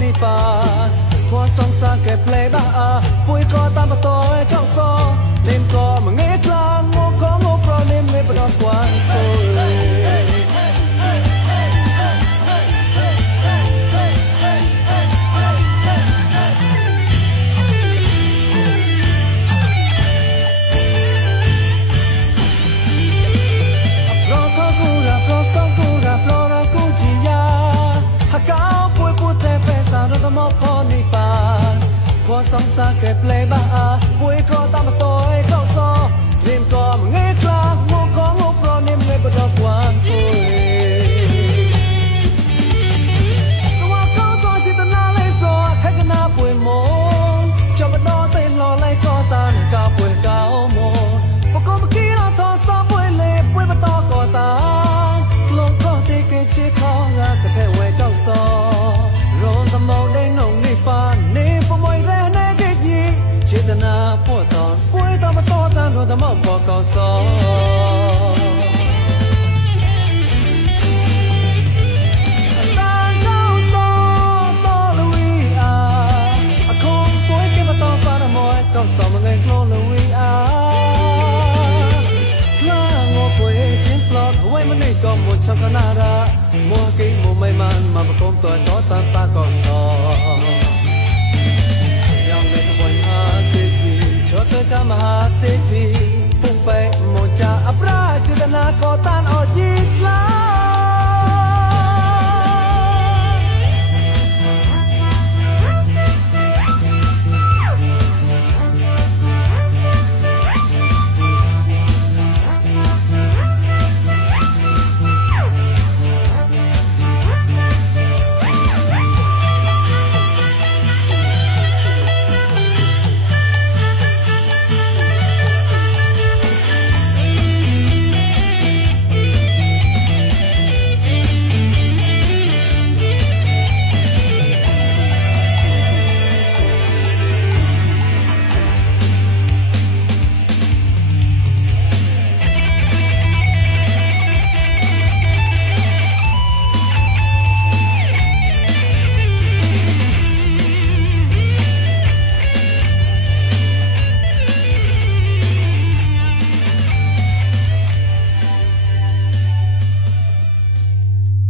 ni pa khoa song sa ke play ba pui ko tam ba toi chao so nem ko ma nge tlang ngo ko ngo pro nem me ba do kwan ko song sa ke play ba pui ko tam toi ko so lim ko nge kla ngo ko ngo pro nim le ba do kwan ko so wa ko so chi ta na le pro khai ka na pui mo cho ba do te lo le ko tan ka pui ka o mo pa ko ma ki lo tho so pui le pui ba to ko ta lo ko te ke chi ko ra sa ke we ko so ro ta mo le no ni pa ni pa moi re na po ton pui ta ma to ta no ta mo po ko so ta ko so to lui a kon pui ke ma to pa na mo ko so ma ngai klo lui la ngo pui chin plot wai ma nei ko mo chang ka na ra mo ke mo mai man ma pa kom to ta ta ko so Kamaha City